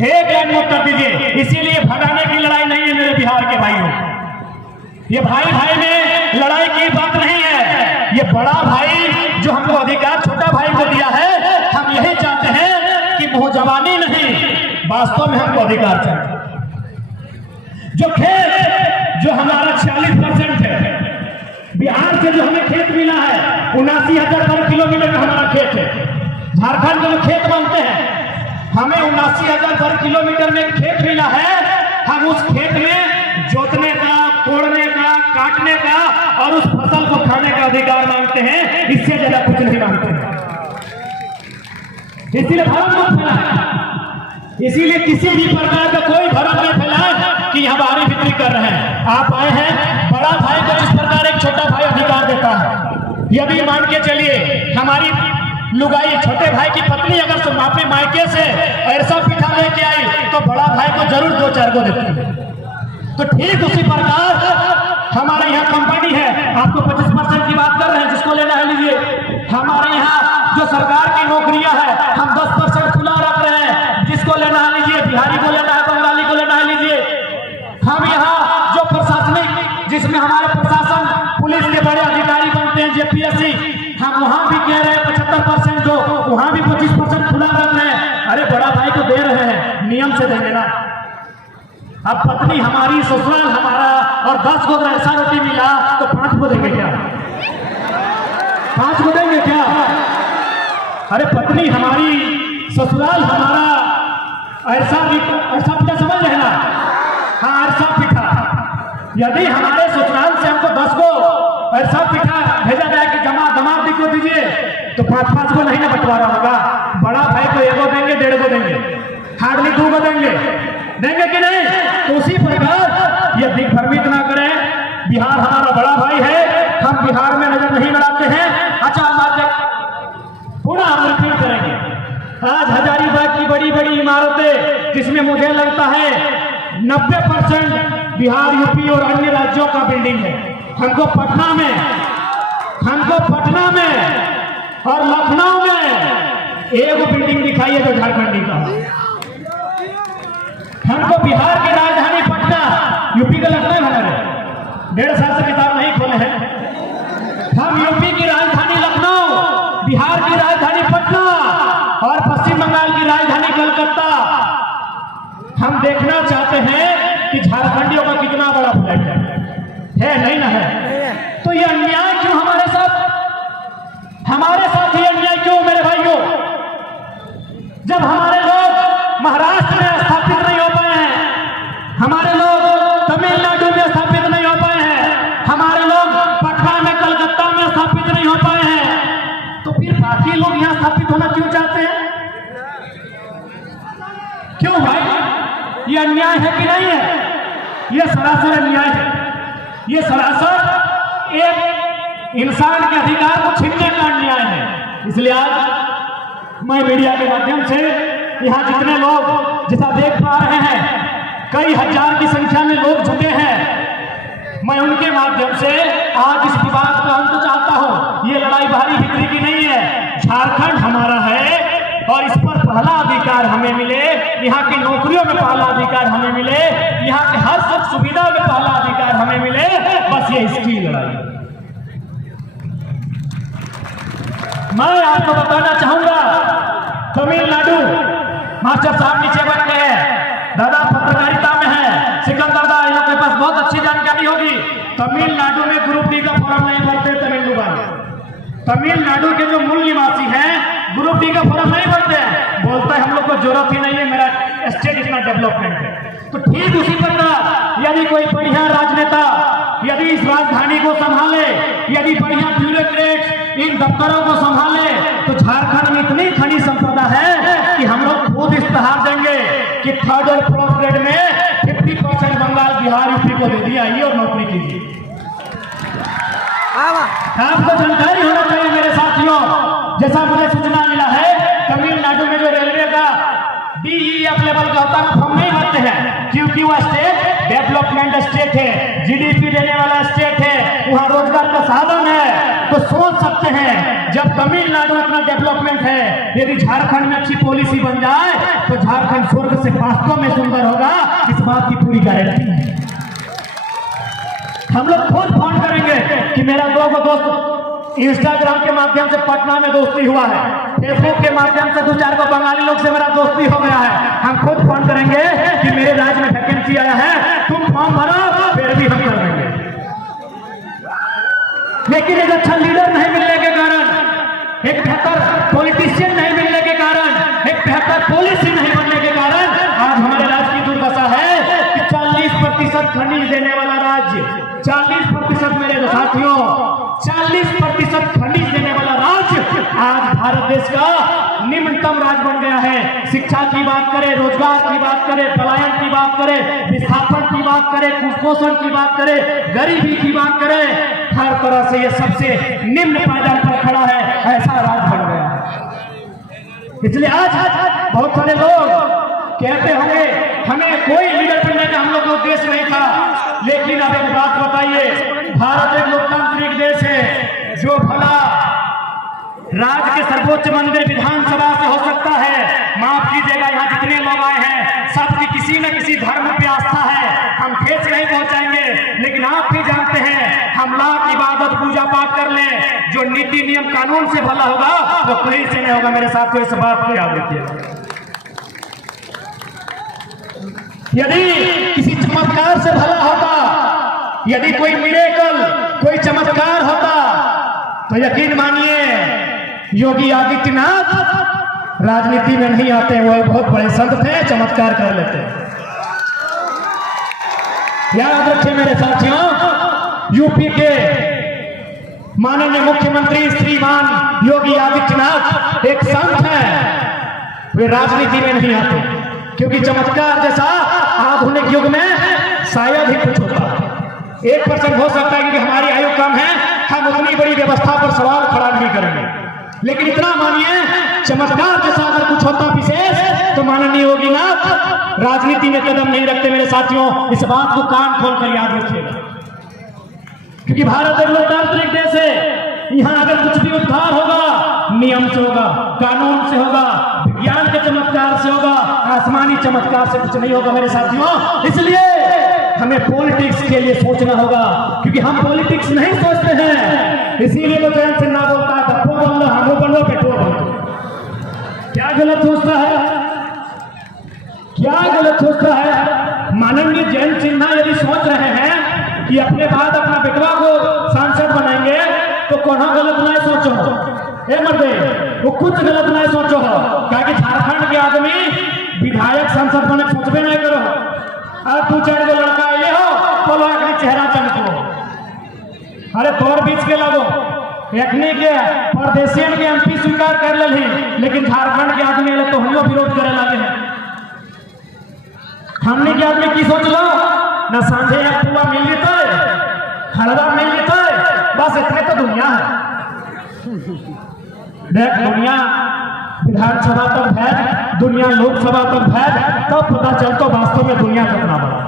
एक लाइन में उत्तर दीजिए। इसीलिए भगाने की लड़ाई नहीं है मेरे बिहार के भाइयों, ये भाई भाई में लड़ाई की बात नहीं है। ये बड़ा भाई जो हमको अधिकार छोटा भाई को दिया है, हम यही चाहते हैं कि मुहजबानी नहीं, वास्तव में हमको अधिकार चाहिए। जो खेत जो हमारा 40% है, बिहार से जो हमें खेत मिला है 79,000 वर्ग किलोमीटर का हमारा खेत है। झारखंड में खेत मानते हैं, हमें 79,000 वर्ग किलोमीटर में खेत मिला है। हम उस खेत में जोतने का, कोड़ने का, काटने का और उस फसल को खाने का अधिकार मांगते हैं, इससे ज्यादा कुछ नहीं मांगते हैं। इसीलिए भ्रम मत फैलाएं, इसीलिए किसी भी प्रकार का कोई भ्रम नहीं फैलाएं कि हम बारी बिक्री कर रहे हैं। आप आए हैं, बड़ा भाई को जिस प्रकार एक छोटा भाई अधिकार देता है, यदि मान के चलिए हमारी लुगाई छोटे भाई की पत्नी अगर अपने मायके से ऐसा पीठा लेके आई तो बड़ा भाई को जरूर 2-4 को देती है। तो ठीक उसी प्रकार हमारे यहाँ कंपनी है, आपको 25% की बात कर रहे हैं, जिसको लेना है लीजिए। हमारे यहाँ जो सरकार की नौकरियां है, हम 10% खुला रख रहे हैं, जिसको लेना है लीजिए। बिहारी को लेना है, बंगाली को लेना है लीजिए। हम यहाँ जो प्रशासनिक, जिसमें हमारे प्रशासन पुलिस के बड़े अधिकारी बनते हैं, जेपीएससी, हम वहां भी कह रहे हैं 75% दो, वहां भी 25% खुला रख रहे हैं। अरे बड़ा भाई को दे रहे हैं, नियम से देंगे ना। अब पत्नी हमारी, ससुराल हमारा, और 10 को अगर ऐसा रोटी मिला तो 5 को देंगे क्या? 5 को देंगे क्या? अरे पत्नी हमारी, ससुराल हमारा, ऐसा पिठा समझ रहे ना? हाँ, ऐसा पिठा। यदि हमारे ससुराल से हमको 10 को ऐसा पिठा भेजा जाए कि दमाद को दीजिए, तो 5-5 को नहीं ना बंटवारा होगा। बड़ा भाई को 1 को देंगे, 1.5 को देंगे, हार्डली 2 को देंगे कि नहीं? तो उसी प्रकार ये दिग्भ्रमित ना करें। बिहार हमारा बड़ा भाई है, हम बिहार में नजर नहीं बनाते हैं। अच्छा, पूरा हम रिपीट करेंगे। आज हजारीबाग की बड़ी बड़ी इमारतें, जिसमें मुझे लगता है 90% बिहार, यूपी और अन्य राज्यों का बिल्डिंग है। हमको पटना में और लखनऊ में एक बिल्डिंग दिखाई है जो झारखंडी का। हमको बिहार की राजधानी पटना, यूपी का लखनऊ हमारे 1.5 साल से किताब नहीं खोले हैं। हम यूपी की राजधानी लखनऊ, बिहार की राजधानी पटना और पश्चिम बंगाल की राजधानी कलकत्ता। हम देखना चाहते हैं कि झारखंडियों का कितना बड़ा फ्लैट है नहीं ना है? तो ये अन्याय क्यों हमारे साथ ये अन्याय क्यों मेरे भाइयों? जब हमारे लोग महाराष्ट्र में स्थापित नहीं हो पाए हैं, हमारे लोग तमिलनाडु में स्थापित नहीं हो पाए हैं, हमारे लोग पटना में, कलकत्ता में स्थापित नहीं हो पाए हैं, तो फिर बाकी लोग यहाँ स्थापित होना क्यों चाहते हैं? क्यों भाई? ये अन्याय है कि नहीं है? ये सरासर अन्याय है। ये सरासर एक इंसान के अधिकार को छीनने का अन्याय है। इसलिए आज मैं मीडिया के माध्यम से यहाँ जितने लोग जैसा देख पा रहे हैं, कई हजार की संख्या में लोग जुटे हैं, मैं उनके माध्यम से आज इस विवाद का अंत चाहता हूँ। ये लड़ाई बाहरी बिक्री की नहीं है। झारखंड हमारा है और इस पर पहला अधिकार हमें मिले, यहाँ की नौकरियों में पहला अधिकार हमें मिले, यहाँ के हर सुख सुविधा में पहला अधिकार हमें मिले। बस ये इसकी लड़ाई। मैं आपको बताना चाहूंगा, तमिलनाडु, मास्टर साहब नीचे बैठे हैं, दादा पत्रकारिता में है, सिकंदर दा, इन लोगों के पास बहुत अच्छी जानकारी होगी। तमिलनाडु में ग्रुप डी का फॉर्म नहीं भरते तमिलनाडु के जो मूल निवासी हैं ग्रुप डी का फॉर्म नहीं भरते हैं, बोलते हैं हम लोग को जरूरत ही नहीं है, मेरा स्टेट इतना डेवलपमेंट है। तो ठीक उसी प्रकार यदि कोई बढ़िया राजनेता यदि इस राजधानी को संभाले, यदि बढ़िया ब्यूरोक्रेट इन दफ्तरों को संभाले, तो झारखंड में इतनी खनिज संपदा है कि हम लोग खुद इस्तेहार देंगे कि 3rd और 4th ग्रेड में 50% बंगाल, बिहार, यूपी को दे दिया, आइए और नौकरी कीजिए। आपको जानकारी होना चाहिए मेरे साथियों, जैसा मुझे सूचना मिला है, तमिलनाडु में जो रेलवे का DEF लेवल का होता है, हम नहीं भरते हैं, क्योंकि वह स्टेट डेवलपमेंट स्टेट है, जीडीपी देने वाला स्टेट है, वहाँ रोजगार का साधन है। तो सोच सकते हैं, जब तमिलनाडु इतना डेवलपमेंट है, यदि झारखंड में अच्छी पॉलिसी बन जाए तो झारखंड झारखंड स्वर्ग से वास्तव में सुंदर होगा, इस बात की पूरी गारंटी है। हम लोग खुद फोन करेंगे कि मेरा दो दोस्त इंस्टाग्राम के माध्यम से पटना में दोस्ती हुआ है, फेसबुक के माध्यम से 2-4 को बंगाली लोग से मेरा दोस्ती हो गया है। हम खुद फोन करेंगे कि मेरे राज्य में वैकेंसी आया है, तुम फॉर्म भरो, फिर भी हम कर देंगे। लेकिन एक अच्छा लीडर नहीं मिलने के कारण, एक बेहतर पॉलिटिशियन नहीं मिलने के कारण, एक बेहतर पॉलिसी नहीं बनने के कारण आज हमारे राज्य की दुर्दशा है कि 40% खनिज देने वाला राज्य, 40% मेरे साथियों, 40% खनिज देने वाला राज्य आज भारत देश का निम्नतम राज्य बन गया है। शिक्षा की बात करें, रोजगार की बात करें, पलायन की बात करें, विस्थापन की बात करें, कुपोषण की बात करें, गरीबी की बात करें, हर तरह से ये सबसे निम्न पायदान पर खड़ा है, ऐसा राज्य बन गया है। इसलिए आज बहुत सारे लोग कहते होंगे हमें कोई लीडर बनने का हम लोग का उद्देश्य नहीं था, लेकिन अब एक बात बताइए, भारत एक लोकतांत्रिक देश है, जो भला राज्य के सर्वोच्च मंदिर विधानसभा से हो सकता है। माफ कीजिएगा, यहाँ जितने लोग आए हैं सबकी किसी न किसी धर्म पे आस्था है, हम ठेस नहीं पहुंचाएंगे, लेकिन आप भी जानते हैं हम लाख इबादत पूजा पाठ कर ले, जो नीति नियम कानून से भला होगा वो कहीं से नहीं होगा। मेरे साथियों, इस बात को याद रखिएगा। यदि किसी चमत्कार से भला होता, यदि कोई मिरेकल, कोई चमत्कार होता, तो यकीन मानिए योगी आदित्यनाथ राजनीति में नहीं आते, वो बहुत बड़े संत थे, चमत्कार कर लेते। याद रखिए मेरे साथियों, यूपी के माननीय मुख्यमंत्री श्रीमान योगी आदित्यनाथ एक संत हैं, वे राजनीति में नहीं आते, क्योंकि चमत्कार जैसा आधुनिक युग में शायद ही कुछ होता है। 1% हो सकता है कि हमारी आयु कम है, हम उतनी बड़ी व्यवस्था पर सवाल खड़ा नहीं करेंगे, लेकिन इतना मानिए चमत्कार जैसा अगर कुछ होता विशेष तो माननीय योगीनाथ राजनीति में कदम नहीं रखते। मेरे साथियों, इस बात को कान खोलकर याद रखिएगा, क्योंकि भारत एक लोकतांत्रिक देश है। यहाँ अगर कुछ भी उद्धार होगा नियम से होगा, कानून से होगा, विज्ञान के चमत्कार से होगा, आसमानी चमत्कार से कुछ नहीं होगा। मेरे साथियों, इसलिए हमें पॉलिटिक्स के लिए सोचना होगा, क्योंकि हम पॉलिटिक्स नहीं सोचते हैं। इसीलिए तो जयंत सिन्हा बोलता है गप्पो बोल लो, हमो बनो, पेट्रोल बनो। क्या गलत सोचता है, क्या गलत सोचता है? माननीय जयंत सिन्हा यदि सोच रहे हैं कि अपने बाद अपना बेटवा को सांसद बनाएंगे, तो कौन गलत नहीं सोचो ए मर्दे, वो कुछ गलत नहीं सोचो हो, क्योंकि झारखंड के आदमी विधायक सांसद बने सोचबे नहीं करो। और 2-4 गो लड़का ये हो तो चेहरा चमको, अरे तोर बीच के लगो एखनी के परदेशियन के एमपी स्वीकार कर ली, लेकिन झारखंड के आदमी ले तो हमको विरोध करे लगे हैं। हमने के आदमी की सोच लो ना, सांझे या पुआ मिल जेते, हलवा मिल जेते, बस इतने तो दुनिया है। देख, दुनिया विधानसभा तक है, दुनिया लोकसभा तक है, तब पता चलता वास्तव में दुनिया कितना बड़ा।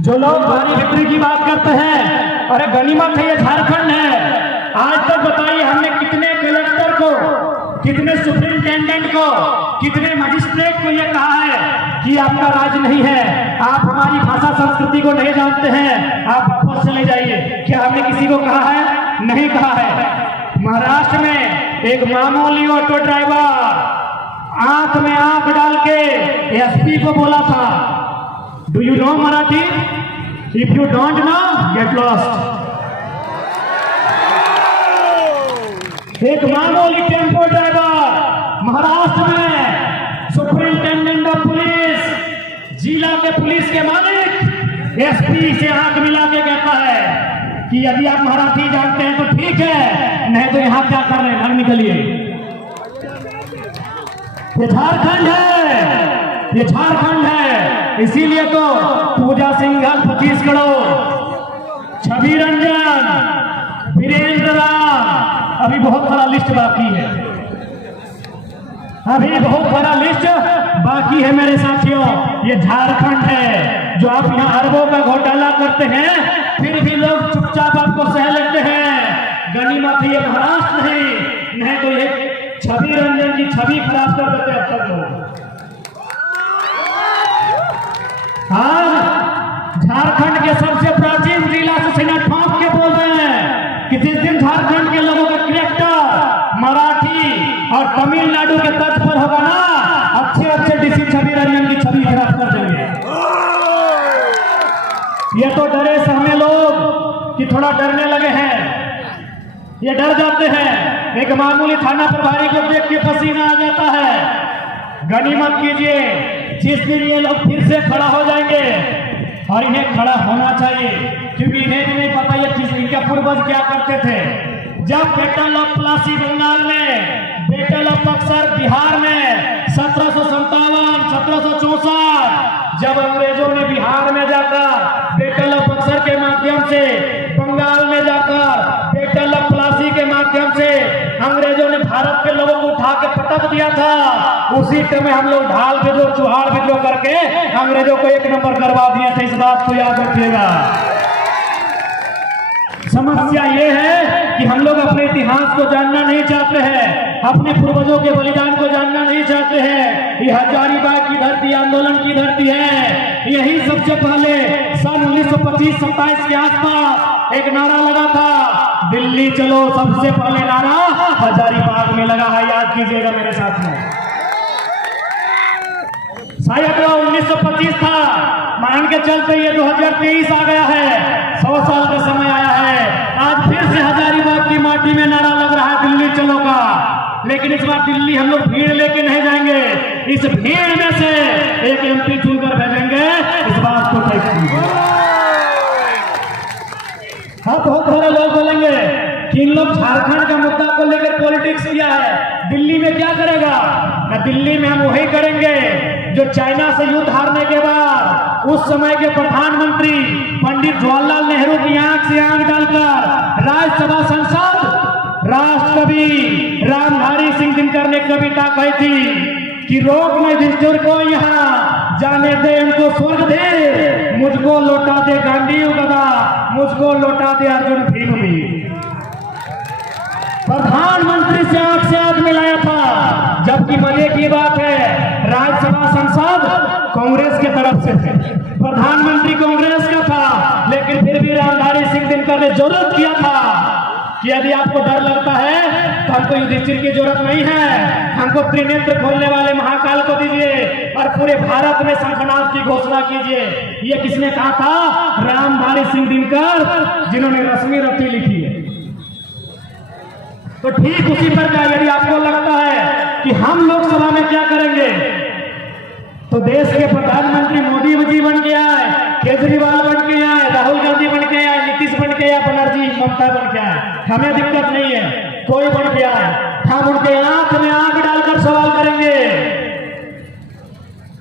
जो लोग भारी बिक्री की बात करते हैं, अरे गनीमत है ये झारखंड है। आज तक बताइए हमने कितने कलेक्टर को, कितने सुप्रिंटेंडेंट को, कितने मजिस्ट्रेट को ये कहा है कि आपका राज नहीं है, आप हमारी भाषा संस्कृति को नहीं जानते हैं, आप वापस चले जाइए। क्या हमने किसी को कहा है? नहीं कहा है। महाराष्ट्र में एक मामूली ऑटो ड्राइवर आंख में आंख डाल के एसपी को बोला था, do you know Marathi? If you don't know get lost. एक मामूली टेम्पो ड्राइवर महाराष्ट्र में सुप्रिंटेंडेंट ऑफ पुलिस, जिला के पुलिस के मालिक एसपी से आंख मिला के कहता है कि यदि आप मराठी जानते हैं तो ठीक है, नहीं तो यहां क्या कर रहे हैं, घर निकलिए। ये झारखंड है, ये झारखंड है। इसीलिए तो पूजा सिंघल 25 करोड़, छवि रंजन, वीरेंद्र राम, अभी बहुत बड़ा लिस्ट बाकी है, अभी बहुत बड़ा लिस्ट बाकी है। मेरे साथियों, ये झारखंड है जो आप यहाँ अरबों का घोटाला करते हैं, फिर भी लोग चुपचाप आपको सह लेते हैं। गनीमत ये महाराष्ट्र नहीं तो ये छवि रंजन की की छवि खराब कर देते अब तक लोग। आज झारखंड के सबसे प्राचीन जिला से सेना ठोंक के बोल रहे हैं कि जिस दिन झारखंड के लोगों का कैरेक्टर मराठी और तमिलनाडु के तर्ज पर होगा ना, अच्छे अच्छे डीसी छवि रंजन की छवि खराब कर देंगे। ये तो डरे से हमें लोग कि थोड़ा डरने लगे हैं, ये डर जाते हैं। एक मामूली थाना प्रभारी को देख के पसीना आ जाता है। गनीमत कीजिए, जिस दिन ये लोग फिर से खड़ा हो जाएंगे, और इन्हें खड़ा होना चाहिए, क्योंकि इन्हें भी नहीं पता ये चीज इनके पूर्वज क्या करते थे। जब बैटल ऑफ प्लासी बंगाल में, बैटल ऑफ बक्सर बिहार में 1757, 1764 जब अंग्रेजों ने बिहार में जाकर बैटल ऑफ बक्सर के माध्यम से, बंगाल में जाकर बैटल ऑफ प्लासी के माध्यम से अंग्रेजों ने भारत के लोगों को उठा के पटक दिया था, उसी समय हम लोग ढाल विद्रोह, चुहाड़ विद्रोह करके अंग्रेजों को एक नंबर करवा दिए थे। इस बात को याद रखिएगा। समस्या ये है कि हम लोग अपने इतिहास को जानना नहीं चाहते हैं, अपने पूर्वजों के बलिदान को जानना नहीं चाहते हैं। ये हजारीबाग की धरती आंदोलन की धरती है। यही सबसे पहले सन 1925-27 के आसपास एक नारा लगा था, दिल्ली चलो। सबसे पहले नारा हजारीबाग में लगा है, याद कीजिएगा मेरे साथ में। शायद 1925 था, मान के चलते ये 2023 आ गया है, 100 साल का समय आया है। आज फिर से हजारीबाग की माटी में नारा लग रहा है दिल्ली चलो का, लेकिन इस बार दिल्ली हम लोग भीड़ लेके नहीं जाएंगे, इस भीड़ में से एक एमपी चुनकर भेजेंगे। इस बात को तय कीजिए। हाँ, बहुत सारे लोग बोलेंगे कि इन लोग झारखंड का मुद्दा को लेकर पॉलिटिक्स किया है, दिल्ली में क्या करेगा? ना, दिल्ली में हम वही करेंगे जो चाइना से युद्ध हारने के बाद उस समय के प्रधानमंत्री पंडित जवाहरलाल नेहरू की आंख से आंख डालकर राज्यसभा संसद राष्ट्रकवि रामधारी सिंह दिनकर ने कविता कही थी कि रोक नहीं दुष्टों को यहाँ, जाने दे उनको स्वर्ग दे, मुझको लौटा दे गांधी गदा, मुझको लौटा दे अर्जुन भीम भी। प्रधानमंत्री से आंख मिलाया था, जबकि मजे की बात है राज्यसभा संसद कांग्रेस के तरफ से थे, प्रधानमंत्री कांग्रेस का था, लेकिन फिर भी रामधारी सिंह दिनकर ने जरूरत किया था कि यदि आपको डर लगता है तो हमको युधिष्ठिर की जरूरत नहीं है, हमको त्रिनेत्र खोलने वाले महाकाल को दीजिए और पूरे भारत में शंखनाद की घोषणा कीजिए। ये किसने कहा था? रामधारी सिंह दिनकर, जिन्होंने रश्मि रथी लिखी है। तो ठीक उसी प्रकार यदि आपको लगता है कि हम लोकसभा में क्या करेंगे, तो देश के प्रधानमंत्री मोदी जी बन के आए, केजरीवाल बन के आए, राहुल गांधी बन के आए, नीतीश बन के आए, बनर्जी ममता बन के आए, हमें दिक्कत नहीं है, कोई बन के आए, हम उनके आंख में आंख डालकर सवाल करेंगे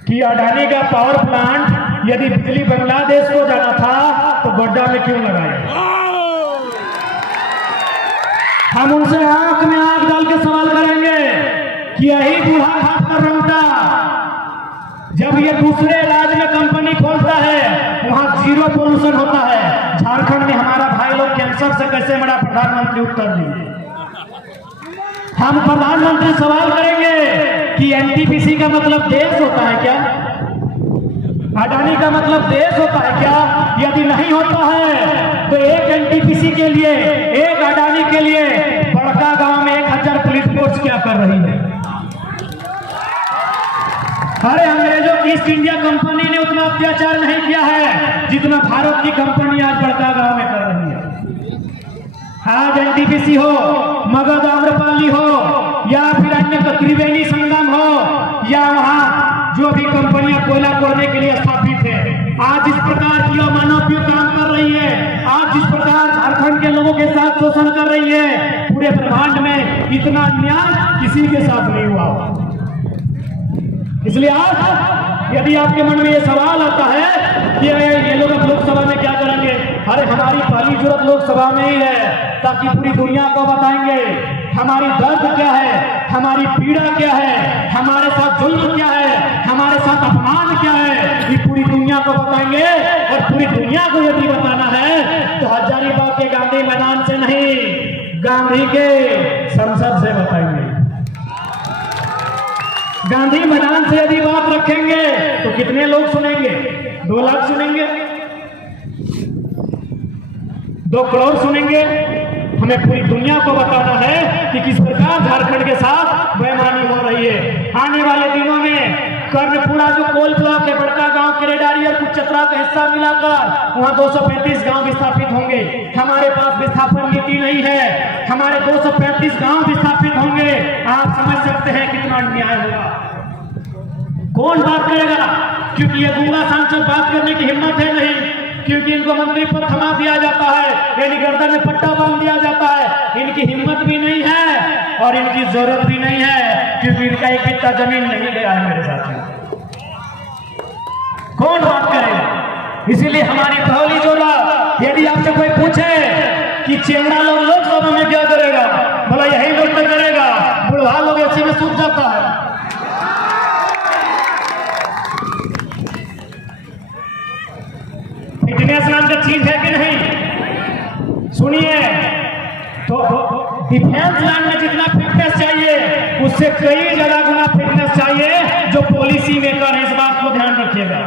कि अडानी का पावर प्लांट यदि बिजली बांग्लादेश को जाना था तो गोड्डा में क्यों लगाया? हम उनसे आंख में आंख डाल के सवाल करेंगे कि यही बूढ़ा घाट का रंगता, जब ये दूसरे राज्य में कंपनी खोलता है वहां जीरो पोल्यूशन होता है, झारखंड में हमारा भाई लोग कैंसर से कैसे मरा? प्रधानमंत्री उत्तर दीजिए। हम प्रधानमंत्री सवाल करेंगे कि एनटीपीसी का मतलब देश होता है क्या? अडानी का मतलब देश होता है क्या? यदि नहीं होता है तो एक एनटीपीसी के लिए, एक अडानी के लिए बड़का गांव में 1000 पुलिस फोर्स क्या कर रही है? अरे अंग्रेजों की ईस्ट इंडिया कंपनी ने उतना अत्याचार नहीं किया है जितना भारत की कंपनी आज बड़का गांव में कर रही है। आज एनटीपीसी हो, मगध आम्रपाली हो, या फिर अन्य त्रिवेणी संगम हो, या वहां जो भी कंपनियां कोयला तोड़ने के लिए स्थापित है, आज इस प्रकार की अमानवीय काम कर रही है, आज जिस प्रकार झारखंड के लोगों के साथ शोषण कर रही है, पूरे ब्रह्मांड में इतना अन्याय किसी के साथ नहीं हुआ। इसलिए आज यदि आपके मन में ये सवाल आता है कि ये लोग अब लोकसभा में क्या करेंगे, अरे हमारी पहली जरूरत लोकसभा में ही है, ताकि पूरी दुनिया को बताएंगे हमारी दर्द क्या है, हमारी पीड़ा क्या है, हमारे साथ जुल्म क्या है, हमारे साथ अपमान क्या है, ये पूरी दुनिया को बताएंगे। और पूरी दुनिया को यदि बताना है तो हजारीबाग के गांधी मैदान से नहीं, गांधी के संसद से बताएंगे। गांधी मैदान से यदि बात रखेंगे तो कितने लोग सुनेंगे? 2 लाख सुनेंगे, 2 करोड़ सुनेंगे। हमें पूरी दुनिया को बताना है कि किस प्रकार झारखंड के साथ बेईमानी हो रही है। आने वाले दिनों में कर्णपुरा जो कोल ब्लॉक है, बड़का गांव, केरेडारी और कुचचतरा का हिस्सा मिलाकर वहां 235 गांव विस्थापित होंगे। हमारे पास विस्थापन नीति नहीं है, हमारे 235 गांव विस्थापित होंगे। आप समझ सकते हैं कितना अन्याय होगा। कौन बात करेगा? क्योंकि ये गूंगा सांसद बात करने की हिम्मत है नहीं, क्योंकि इनको मंत्री पद थमा दिया जाता है, यानी गर्दन में पट्टा बांध दिया जाता है। इनकी हिम्मत भी नहीं है और इनकी जरूरत भी नहीं है, क्योंकि इनका एक बित्ता जमीन नहीं गया है मेरे साथ। कौन बात करेगा? इसीलिए हमारी पहली जोड़ा, यदि आपसे कोई पूछे कि चेंगड़ा लोग लोकसभा में क्या करेगा, बोला यही लोग तो करेगा, बुढ़वा लोग ऐसे में सूख जाता है। फिटनेस नाम का चीज है कि नहीं? सुनिए, तो डिफेंस लाइन में जितना फिटनेस चाहिए उससे कई ज्यादा गुना फिटनेस चाहिए जो पॉलिसी मेकर है। इस बात को ध्यान रखिएगा।